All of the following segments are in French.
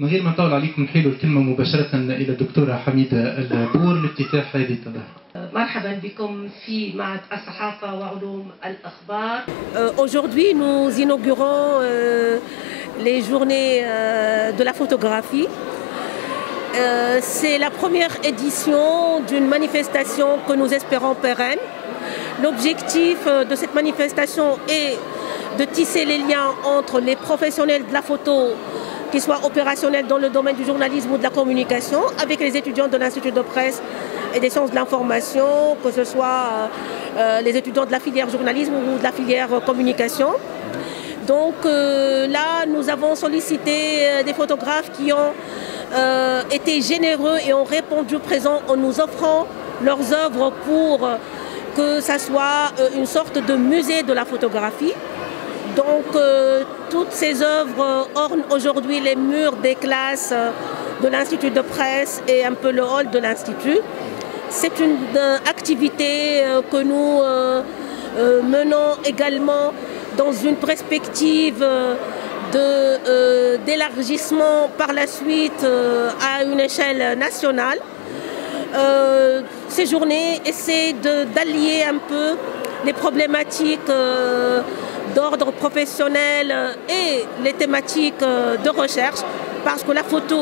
من غير ما نطول عليكم نحيلوا الكلمة مباشرة إلى الدكتورة حميدة البور لافتتاح هذه التظاهرة. مرحبا بكم في معهد الصحافة وعلوم الأخبار. Aujourd'hui, nous inaugurons les journées de la photographie. C'est la première édition d'une manifestation que nous espérons pérenne. L'objectif de cette manifestation est de tisser les liens entre les professionnels de la photo qui soient opérationnels dans le domaine du journalisme ou de la communication avec les étudiants de l'Institut de presse et des sciences de l'information, que ce soit les étudiants de la filière journalisme ou de la filière communication. Donc là, nous avons sollicité des photographes qui ont été généreux et ont répondu présent en nous offrant leurs œuvres pour que ça soit une sorte de musée de la photographie. Donc toutes ces œuvres ornent aujourd'hui les murs des classes de l'Institut de presse et un peu le hall de l'Institut. C'est une activité que nous menons également dans une perspective d'élargissement par la suite à une échelle nationale. Ces journées essaient d'allier un peu les problématiques d'ordre professionnel et les thématiques de recherche, parce que la photo,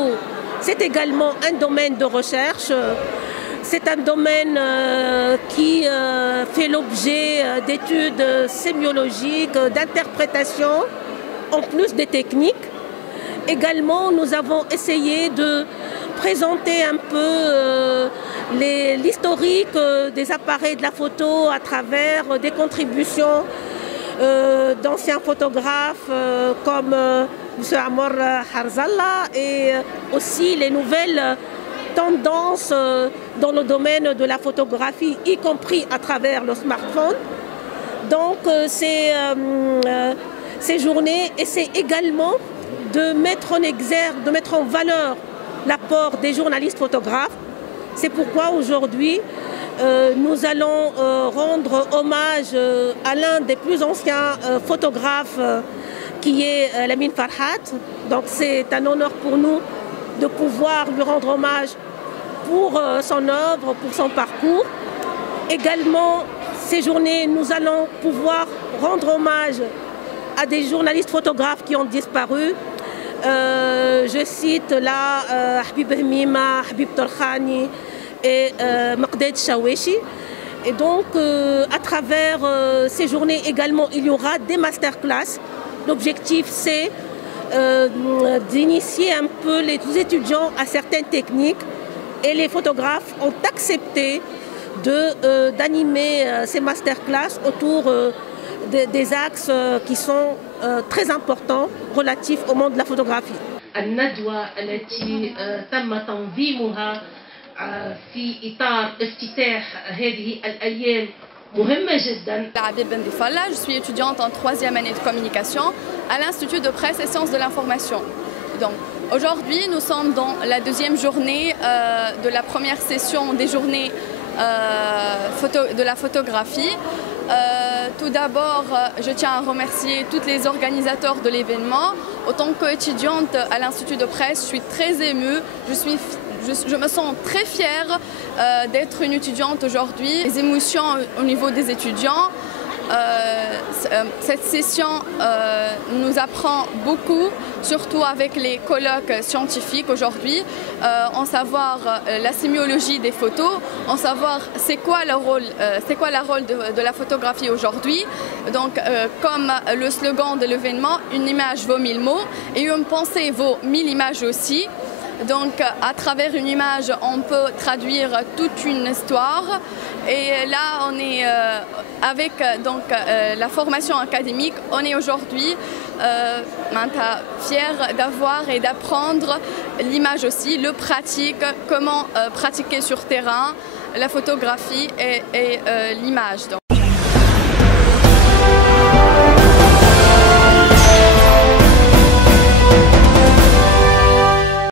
c'est également un domaine de recherche. C'est un domaine qui fait l'objet d'études sémiologiques, d'interprétation, en plus des techniques. Également, nous avons essayé de présenter un peu l'historique des appareils de la photo à travers des contributions d'anciens photographes comme M. Amor Harzallah et aussi les nouvelles tendances dans le domaine de la photographie, y compris à travers le smartphone. Donc ces journées essaient également de mettre en exergue, de mettre en valeur l'apport des journalistes photographes. C'est pourquoi aujourd'hui, nous allons rendre hommage à l'un des plus anciens photographes qui est Lamine Farhat. Donc c'est un honneur pour nous de pouvoir lui rendre hommage pour son œuvre, pour son parcours. Également, ces journées, nous allons pouvoir rendre hommage à des journalistes photographes qui ont disparu. Je cite là Habib Hmima, Habib Torkhani et Maqdad Chaweshi. Et donc, à travers ces journées également, il y aura des masterclass. L'objectif, c'est d'initier un peu les étudiants à certaines techniques. Et les photographes ont accepté d'animer ces masterclass autour des axes qui sont très importants relatifs au monde de la photographie. الندوة التي تم تنظيمها في إطار افتتاح هذه الأيام مهمة جدا. Habib Ben Difalla, je suis étudiante en 3e année de communication à l'Institut de presse et sciences de l'information. Donc aujourd'hui, nous sommes dans la deuxième journée de la première session des journées de la photographie. Tout d'abord, je tiens à remercier tous les organisateurs de l'événement. En tant qu'étudiante à l'Institut de presse, je suis très émue. Je me sens très fière d'être une étudiante aujourd'hui. Les émotions au niveau des étudiants. Cette session nous apprend beaucoup, surtout avec les colloques scientifiques aujourd'hui, en savoir la sémiologie des photos, en savoir c'est quoi le rôle de la photographie aujourd'hui. Donc, comme le slogan de l'événement, une image vaut 1000 mots et une pensée vaut 1000 images aussi. Donc, à travers une image, on peut traduire toute une histoire. Et là, on est avec donc, la formation académique, on est aujourd'hui fiers d'avoir et d'apprendre l'image aussi, le pratique, comment pratiquer sur terrain, la photographie et l'image.